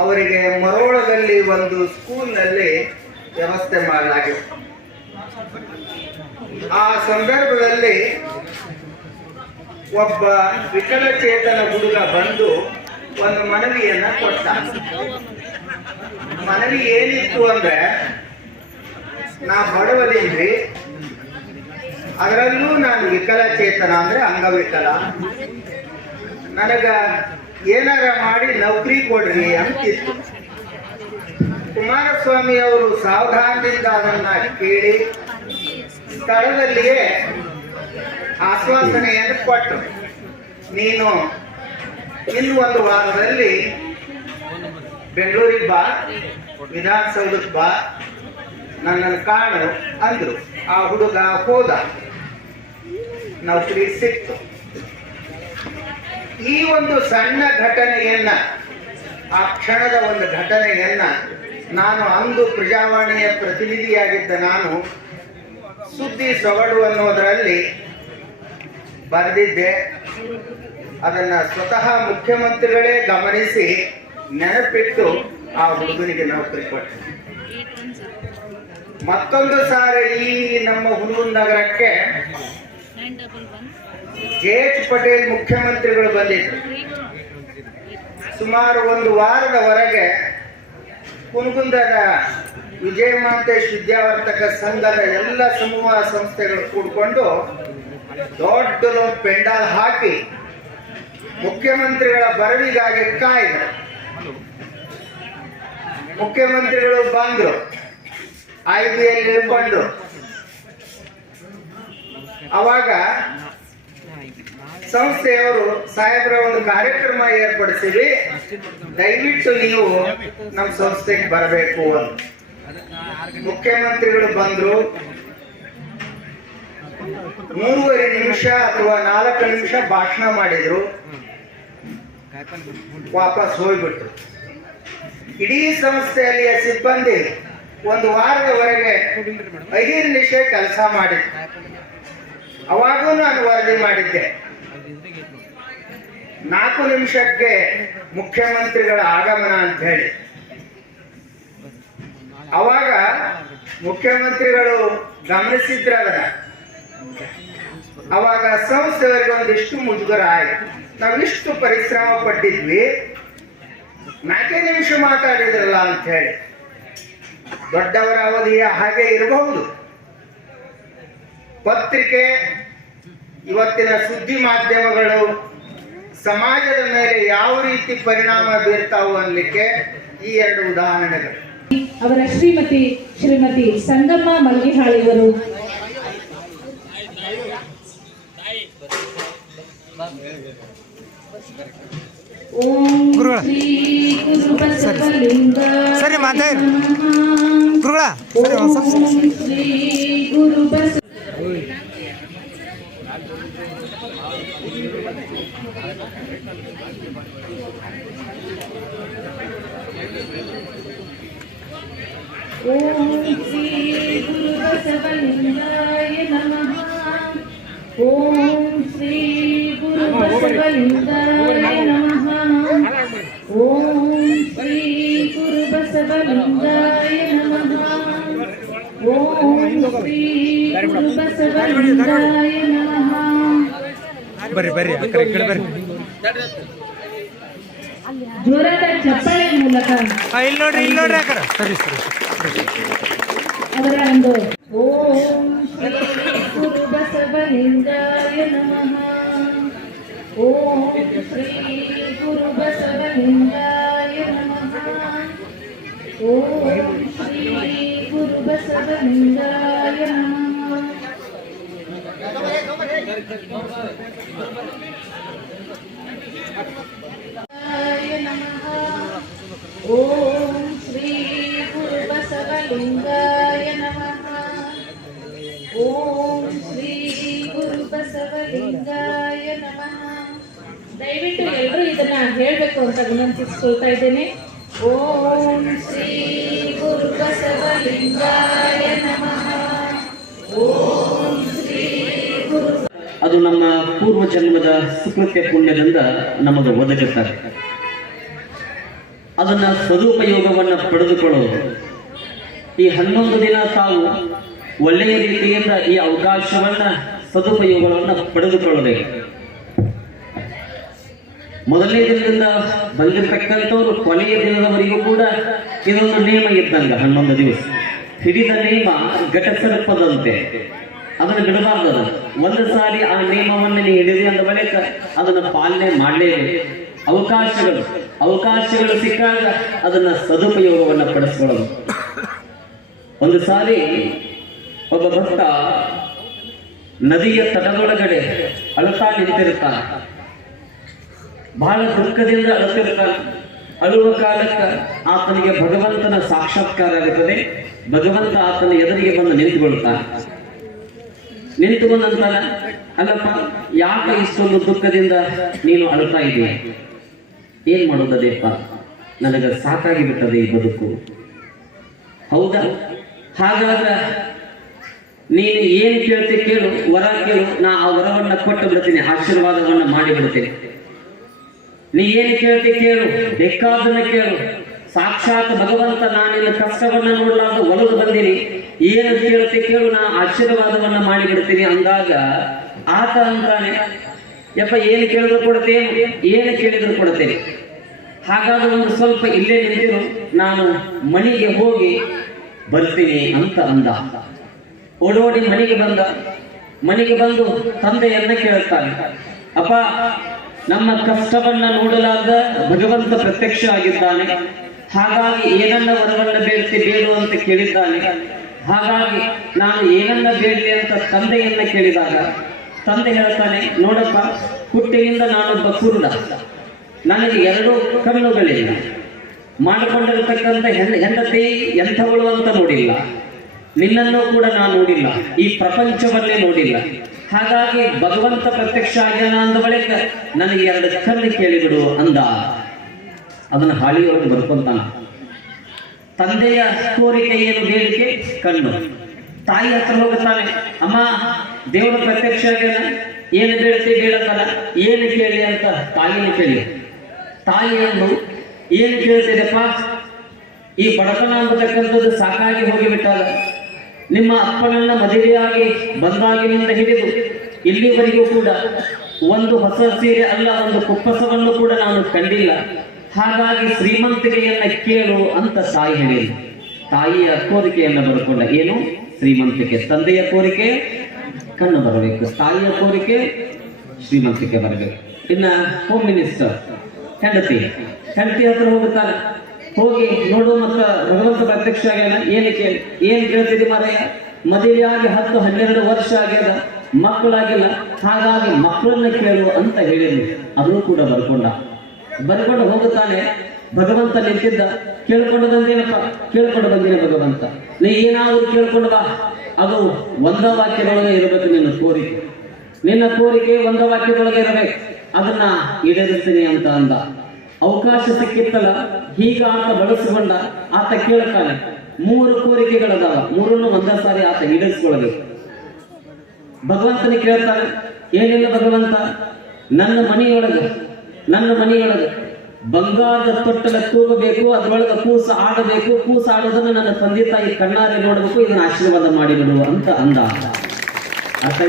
ಅವರಿಗೆ ಮರೋಳದಲ್ಲಿ ಒಂದು ಸ್ಕೂಲ್ನಲ್ಲಿ ವ್ಯವಸ್ಥೆ ಮಾಡಲಾಗಿದೆ. ಆ ಸಂದರ್ಭದಲ್ಲಿ ಒಬ್ಬ ವಿಕಲಚೇತನ ಹುಡುಗ ಬಂದು ಒಂದು ಮನವಿಯನ್ನ ಕೊಟ್ಟ. ಮನವಿ ಏನಿತ್ತು ಅಂದ್ರೆ ನಾ ಬಡವನೇನ್ರಿ ಅದರಲ್ಲೂ ನಾನು ವಿಕಲಚೇತನ ಅಂದ್ರೆ ಅಂಗವಿಕಲ. ನನಗ ಏನಾರ ಮಾಡಿ ನೌಕರಿ ಕೊಡ್ರಿ ಅಂತಿತ್ತು. ಕುಮಾರಸ್ವಾಮಿ ಅವರು ಸಾವಧಾನದಿಂದ ಅದನ್ನ ಕೇಳಿ ಸ್ಥಳದಲ್ಲಿಯೇ ಆಶ್ವಾಸನೆಯನ್ನು ಕೊಟ್ಟರು. ನೀನು ಇನ್ನು ಒಂದು ವಾರದಲ್ಲಿ ಬೆಂಗಳೂರಿಗೆ ಬಾ, ವಿಧಾನಸೌಧಕ್ಕೆ ಬಾ. ನನ್ನನ್ನು ಕಾಣು ಅಂದರು. ಆ ಹುಡುಗ ಹೋದ. ನೌಕರಿ ಸಿಕ್ತು ಈ ಒಂದು ಸಣ್ಣ ಘಟನೆಯನ್ನ, ಆ ಕ್ಷಣದ ಒಂದು ಘಟನೆಯನ್ನ ನಾನು ಅಂದು ಪ್ರಜಾವಾಣಿಯ ಪ್ರತಿನಿಧಿಯಾಗಿದ್ದ ನಾನು ಸುದ್ದಿ ಸೊಗಡು ಅನ್ನೋದರಲ್ಲಿ ಬರೆದಿದ್ದೆ. ಅದನ್ನ ಸ್ವತಃ ಮುಖ್ಯಮಂತ್ರಿಗಳೇ ಗಮನಿಸಿ ನೆನಪಿಟ್ಟು ಆ ಹುಡುಗನಿಗೆ ನೌಕರಿ ಕೊಟ್ಟರು ಮತ್ತೊಂದು ಸಾರಿ ಈ ನಮ್ಮ ಹುಡುಗನ ನಗರಕ್ಕೆ ಜೆ ಎಚ್ ಪಟೇಲ್ ಮುಖ್ಯಮಂತ್ರಿಗಳು ಬಂದಿದ್ರು. ಸುಮಾರು ಒಂದು ವಾರದವರೆಗೆ ವಿಜಯ ಮಹಾಂತೇಶ್ ವಿದ್ಯಾವರ್ತಕ ಸಂಘದ ಎಲ್ಲ ಸಮೂಹ ಸಂಸ್ಥೆಗಳು ಕೂಡಿಕೊಂಡು ದೊಡ್ಡ ಪೆಂಡಾಲ್ ಹಾಕಿ ಮುಖ್ಯಮಂತ್ರಿಗಳ ಬರವಿಗಾಗಿ ಕಾಯ್ದರು. ಮುಖ್ಯಮಂತ್ರಿಗಳು ಬಂದ್ರು. ಐ ಬಿ ಎಲ್ ಇಳ್ಕೊಂಡ್ರು ಅವಾಗ ಸಂಸ್ಥೆಯವರು, ಸಾಹೇಬ್ರ, ಒಂದು ಕಾರ್ಯಕ್ರಮ ಏರ್ಪಡಿಸಿರಿ. ದಯವಿಟ್ಟು ನೀವು ನಮ್ಮ ಸಂಸ್ಥೆಗೆ ಬರಬೇಕು ಅಂತ. ಮುಖ್ಯಮಂತ್ರಿಗಳು ಬಂದ್ರು. ಮೂರುವರೆ ನಿಮಿಷ ಅಥವಾ ನಾಲ್ಕು ನಿಮಿಷ ಭಾಷಣ ಮಾಡಿದ್ರು. ವಾಪಸ್ ಹೋಗ್ಬಿಟ್ರು. ಇಡೀ ಸಂಸ್ಥೆಯಲ್ಲಿಯ ಸಿಬ್ಬಂದಿ ಒಂದು ವಾರದವರೆಗೆ ಐದು ನಿಮಿಷ ಕೆಲಸ ಮಾಡಿದ್ದೆ. ಅವಾಗೂ ನಾನು ವರದಿ ಮಾಡಿದ್ದೆ. ನಾಲ್ಕು ನಿಮಿಷಕ್ಕೆ ಮುಖ್ಯಮಂತ್ರಿಗಳ ಆಗಮನ ಅಂತ ಹೇಳಿ ಅವಾಗ ಮುಖ್ಯಮಂತ್ರಿಗಳು ಗಮನಿಸಿದ್ರ ಅವಾಗ ಸಂಸ್ಥೆಯವರಿಗೆ ಒಂದಿಷ್ಟು ಮುಜುಗರ ಆಯ್ತು. ನಾವಿಷ್ಟು ಪರಿಶ್ರಮ ಪಟ್ಟಿದ್ವಿ. ನಾಲ್ಕೇ ನಿಮಿಷ ಮಾತಾಡಿದ್ರಲ್ಲ ಅಂತ ಹೇಳಿ ದೊಡ್ಡವರ ಅವಧಿಯ ಹಾಗೆ ಇರಬಹುದು. ಪತ್ರಿಕೆ ಇವತ್ತಿನ ಸುದ್ದಿ ಮಾಧ್ಯಮಗಳು ಸಮಾಜದ ಮೇಲೆ ಯಾವ ರೀತಿ ಪರಿಣಾಮ ಬೀರ್ತಾವು ಅನ್ಲಿಕ್ಕೆ ಈ ಎರಡು ಉದಾಹರಣೆಗಳು. ಅವರ ಶ್ರೀಮತಿ ಶ್ರೀಮತಿ ಸಂಗಮ್ಮ ಮಲ್ಗಿಹಾಳಿಯವರು ಓಂ ಗುರುಗಳ. ಶ್ರೀ ಗುರು ಬಸವಲಿಂಗಾಯ ಸರಿ, ಮಾತಾಡಿ. ನಮಃ. ಗುರುಗಳ ಸರಿ ಒಂದ್ ಸ್ವಲ್ಪ ಓಂ ಶ್ರೀ ಗುರು ಬಸ ಓಂ ಶ್ರೀ ಗುರು ಬಸವಲಿಂಗಾಯ ನಮಃ ಓಂ ಶ್ರೀ ಗುರು ಬಸವಲಿಂಗಾಯ ನಮಃ ಓಂ ಶ್ರೀ ಗುರು ಬಸವಲಿಂಗಾಯ ನಮಃ ಓಂ ಶ್ರೀ ಗುರು ಬಸವಲಿಂಗಾಯ ನಮಃ ಬರ್ರಿ ಬರ್ರಿ ಆ ಕಡೆ ಬರ್ರಿ. ಜೋರಾದ ಚಪ್ಪಾಳೆ ಮೂಲಕ. ಇಲ್ಲಿ ನೋಡ್ರಿ ಇಲ್ಲಿ ನೋಡ್ರಿ ಆ ಸರಿ ಸರಿ. ಓಂ ಶ್ರೀ ಗುರು ಬಸವಲಿಂಗಾಯ ನಮಃ. ಓಂ ಶ್ರೀ ಗುರು ಬಸವಲಿಂಗಾಯ ನಮಃ ಓಂ ಶ್ರೀ ಗುರು ಬಸವಲಿಂಗಾಯ ನಮಃ ಓಂ ಶ್ರೀ ಗುರುಬಸವಲಿಂಗಾಯ ನಮಃ ಓಂ ಶ್ರೀ ಗುರು ಬಸವಲಿಂಗಾಯ ನಮಃ ದಯವಿಟ್ಟು ಎಲ್ಲರೂ ಇದನ್ನ ಹೇಳಬೇಕು ಅಂತ ವಿನಂತಿಸ್ಕೊಳ್ತಾ ಇದ್ದೇನೆ. ಓಂ ಶ್ರೀ ನಮಃ ಓಂ ಶ್ರೀ ಗುರು ಅದು ನಮ್ಮ ಪೂರ್ವ ಜನ್ಮದ ಸುಕೃತ್ಯ ಪುಣ್ಯದಿಂದ ನಮಗೆ ಒದಗಿಸ್ತಾರೆ ಅದನ್ನ ಸದುಪಯೋಗವನ್ನು ಪಡೆದುಕೊಳ್ಳೋದು. ಈ ಹನ್ನೊಂದು ದಿನ ತಾವು ಒಳ್ಳೆಯ ರೀತಿಯಿಂದ ಈ ಅವಕಾಶವನ್ನ, ಸದುಪಯೋಗವನ್ನು ಪಡೆದುಕೊಳ್ಳಬೇಕು. ಮೊದಲನೇ ದಿನದಿಂದ ಬಂದಿರತಕ್ಕಂಥವ್ರು ಕೊನೆಯ ದಿನದವರೆಗೂ ಕೂಡ ಇದೊಂದು ನಿಯಮ ಇದ್ದಂಗ ಹನ್ನೊಂದು ದಿವಸ. ಹಿಡಿದ ನಿಯಮ ಘಟಸರ್ಪದಂತೆ. ಅದನ್ನು ಬಿಡಬಾರ್ದು. ಒಂದು ಸಾರಿ ಆ ನಿಯಮವನ್ನು ನೀವು ಹಿಡಿದಿ ಅಂದ ಬಳಿಕ ಅದನ್ನು ಪಾಲನೆ ಮಾಡಲೇಬೇಕು. ಅವಕಾಶಗಳು ಅವಕಾಶಗಳು ಸಿಕ್ಕಾಗ ಅದನ್ನ ಸದುಪಯೋಗವನ್ನ ಪಡಿಸ್ಕೊಳ್ಳೋದು. ಒಂದು ಸಾರಿ ಒಬ್ಬ ಭಕ್ತ ನದಿಯ ತಟದೊಳಗಡೆ ಅಳತಾ ನಿಂತಿರ್ತಾನೆ ಬಹಳ ದುಃಖದಿಂದ ಅಳುತ್ತಿರ್ತಾನೆ ಅಳುವ ಕಾಲಕ್ಕ ಆತನಿಗೆ ಭಗವಂತನ ಸಾಕ್ಷಾತ್ಕಾರ ಆಗುತ್ತದೆ ಭಗವಂತ ಆತನ ಎದುರಿಗೆ ಬಂದು ನಿಂತುಕೊಳ್ತಾನೆ ನಂತರ ಅಲ್ಲಪ್ಪ, ಯಾಕೆ ಇಷ್ಟೊಂದು ದುಃಖದಿಂದ ನೀನು ಅಳುತ್ತಾ ಇದೀಯ ಏನ್ ಮಾಡುತ್ತದೆಯಪ್ಪ ನನಗೆ ಸಾಕಾಗಿ ಬಿಟ್ಟದೆ ಈ ಬದುಕು. ಹೌದಾ? ಹಾಗಾದ್ರೆ ನೀನು ಏನು ಕೇಳ್ತಿ ಕೇಳು, ವರ ಕೇಳು, ನಾ ಆ ವರವನ್ನ ಕೊಟ್ಟು ಬಿಡ್ತೀನಿ, ಆಶೀರ್ವಾದವನ್ನ ಮಾಡಿ ಬಿಡ್ತೀನಿ. ನೀ ಏನು ಕೇಳ್ತಿ ಕೇಳು ಬೇಕಾದನ್ನ ಕೇಳು. ಸಾಕ್ಷಾತ್ ಭಗವಂತ ನಾನಿನ ಕಷ್ಟವನ್ನ ನೋಡಲಾರ್ದು ಒಲದು ಬಂದಿರಿ ಏನು ಕೇಳುತ್ತೆ ಕೇಳು, ನಾ ಆಶೀರ್ವಾದವನ್ನ ಮಾಡಿಬಿಡ್ತೀನಿ ಅಂದಾಗ ಆತ ಅಂತಾನೆ, ಯಪ್ಪ, ಏನು ಕೇಳಿದ್ರು ಕೊಡ್ತೇನೆ? ಏನು ಕೇಳಿದ್ರು ಕೊಡ್ತೇನೆ? ಹಾಗಾದ್ರೆ ಒಂದು ಸ್ವಲ್ಪ ಇಲ್ಲೇ ನಿಂತಿರು. ನಾನು ಮನೆಗೆ ಹೋಗಿ ಬರ್ತೀನಿ ಅಂತ ಅಂದ. ಓಡೋಡಿ ಮನೆಗೆ ಬಂದ. ಮನೆಗೆ ಬಂದು ತಂದೆಯನ್ನ ಕೇಳ್ತಾನೆ. ಅಪ್ಪ ನಮ್ಮ ಕಷ್ಟವನ್ನ ನೋಡಲಾದ ಭಗವಂತ ಪ್ರತ್ಯಕ್ಷ ಆಗಿದ್ದಾನೆ ಹಾಗಾಗಿ ಏನನ್ನ ವರವನ್ನ ಬೇಡ್ತಿ ಬೇಡು ಅಂತ ಕೇಳಿದ್ದಾನೆ. ಹಾಗಾಗಿ ನಾನು ಏನನ್ನ ಬೇಡಲಿ ಅಂತ ತಂದೆಯನ್ನ ಕೇಳಿದಾಗ, ತಂದೆ ಹೇಳ್ತಾನೆ, ನೋಡಪ್ಪ, ಹುಟ್ಟಿನಿಂದ ನಾನೊಬ್ಬ ಕುರುಡ. ನನಗೆ ಎರಡು ಕಣ್ಣುಗಳಿಲ್ಲ. ಮಾಡಿಕೊಂಡಿರತಕ್ಕಂಥ ಹೆಂಡ ಹೆಂಡತಿ ಎಂಥವಳು ಅಂತ ನೋಡಿಲ್ಲ. ನಿನ್ನನ್ನು ಕೂಡ ನಾನು ನೋಡಿಲ್ಲ. ಈ ಪ್ರಪಂಚವನ್ನೇ ನೋಡಿಲ್ಲ. ಹಾಗಾಗಿ ಭಗವಂತ ಪ್ರತ್ಯಕ್ಷ ಆಗ್ಯಾನ ಅಂದ ಬಳಿಕ ನನಗೆ ಎರಡು ಕಲ್ಲು ಕೇಳಿಬಿಡು ಅಂದ. ಅದನ್ನು ಹಾಳಿಯೊಳಗೆ ಬರ್ಕೊಂತಾನ. ತಂದೆಯ ಕೋರಿಕೆ ಏನು ಹೇಳಿಕೆ? ಕಣ್ಣು. ತಾಯಿ ಹತ್ರ ಹೋಗುತ್ತಾನೆ. ಅಮ್ಮ, ದೇವರ ಪ್ರತ್ಯಕ್ಷ ಆಗ್ಯಾನ? ಏನು ಬೇಡ್ತಿ ಬೇಡತ್ತಲ್ಲ ಏನು ಕೇಳಿ ಅಂತ ತಾಯಿನ ಕೇಳಿ. ತಾಯಿಯನ್ನು ಏನು ಕೇಳ್ತಿದೆಪ್ಪ? ಈ ಬಡತನ ಅಂಬತಕ್ಕಂಥದ್ದು ಸಾಕಾಗಿ ಹೋಗಿಬಿಟ್ಟಾಗ ನಿಮ್ಮ ಅಪ್ಪನನ್ನ ಮದುವೆಯಾಗಿ ಬಂದಾಗಿನಿಂದ ಹಿಡಿದು ಇಲ್ಲಿವರೆಗೂ ಕೂಡ ಒಂದು ಹೊಸ ಸೀರೆ ಅಲ್ಲ, ಒಂದು ಕುಪ್ಪಸವನ್ನು ಕೂಡ ನಾನು ಕಂಡಿಲ್ಲ. ಹಾಗಾಗಿ ಶ್ರೀಮಂತಿಕೆಯನ್ನ ಕೇಳು ಅಂತ ತಾಯಿ ಹೇಳಿ ತಾಯಿಯ ಕೋರಿಕೆಯನ್ನು ಬರ್ಕೊಂಡ ಏನು? ಶ್ರೀಮಂತಿಕೆ, ತಂದೆಯ ಕೋರಿಕೆ, ಕಣ್ಣು ಬರಬೇಕು. ತಾಯಿಯ ಕೋರಿಕೆ, ಶ್ರೀಮಂತಿಕೆ ಬರಬೇಕು. ಇನ್ನ ಹೋಮ್ ಮಿನಿಸ್ಟರ್ ಹೆಂಡತಿ ಹೆಂಡತಿ ಹತ್ರ ಹೋಗುತ್ತಾನೆ. ಹೋಗಿ ನೋಡು ಮತ್ತ ಭಗವಂತ ಪ್ರತ್ಯಕ್ಷ ಆಗ್ಯಾನ. ಏನು ಕೇಳಿ, ಏನ್ ಕೇಳ್ತಿದ್ದಿ ಮಾರಾಯ? ಮದುವೆಯಾಗಿ ಹತ್ತು, ಹನ್ನೆರಡು ವರ್ಷ ಆಗ್ಯದ. ಮಕ್ಕಳಾಗಿಲ್ಲ. ಹಾಗಾಗಿ ಮಕ್ಕಳನ್ನ ಕೇಳು ಅಂತ ಹೇಳಿದ್ವಿ ಅದನ್ನು ಕೂಡ ಬರ್ಕೊಂಡ. ಬರ್ಕೊಂಡು ಹೋಗುತ್ತಾನೆ. ಭಗವಂತ ನಿಂತಿದ್ದ. ಕೇಳ್ಕೊಂಡು ಬಂದೇನಪ್ಪ ಕೇಳ್ಕೊಂಡು ಬಂದಿನ ಭಗವಂತ. ನೀ ಏನಾದರೂ ಕೇಳ್ಕೊಂಡು ಬಾ. ಅದು ಒಂದ ವಾಕ್ಯದೊಳಗೆ ಇರಬೇಕು ನಿನ್ನ ಕೋರಿಕೆ. ನಿನ್ನ ಕೋರಿಕೆ ಒಂದ ವಾಕ್ಯದೊಳಗೆ ಇರಬೇಕು. ಅದನ್ನ ಈಡೇರಿಸ್ತೀನಿ ಅಂತ ಅಂದ. ಅವಕಾಶ ಸಿಕ್ಕಿತ್ತಲ್ಲ ಹೀಗ ಆತ ಬಳಸಿಕೊಂಡ ಆತ ಕೇಳ್ತಾನೆ ಮೂರು ಕೋರಿಕೆಗಳದಾವ, ಮೂರನ್ನು ಒಂದೇ ಸಾರಿ ಆತ ಈಡೇರಿಸಿಕೊಳ್ಳಬೇಕು. ಭಗವಂತನಿಗೆ ಕೇಳ್ತಾನೆ ಏನಿಲ್ಲ ಭಗವಂತ, ನನ್ನ ಮನೆಯೊಳಗೆ ನನ್ನ ಮನೆಯೊಳಗೆ ಬಂಗಾರದ ತೊಟ್ಟಲ ತೂಗಬೇಕು ಅದ್ರೊಳಗೆ ಕೂಸು ಆಡಬೇಕು, ಕೂಸು ಆಡೋದನ್ನು ನನ್ನ ತಂದೆ ತಾಯಿ ಕಣ್ಣಾರೆ ನೋಡಬೇಕು, ಇದನ್ನ ಆಶೀರ್ವಾದ ಮಾಡಿಬಿಡು ಅಂತ ಅಂದ. ಅರ್ಥ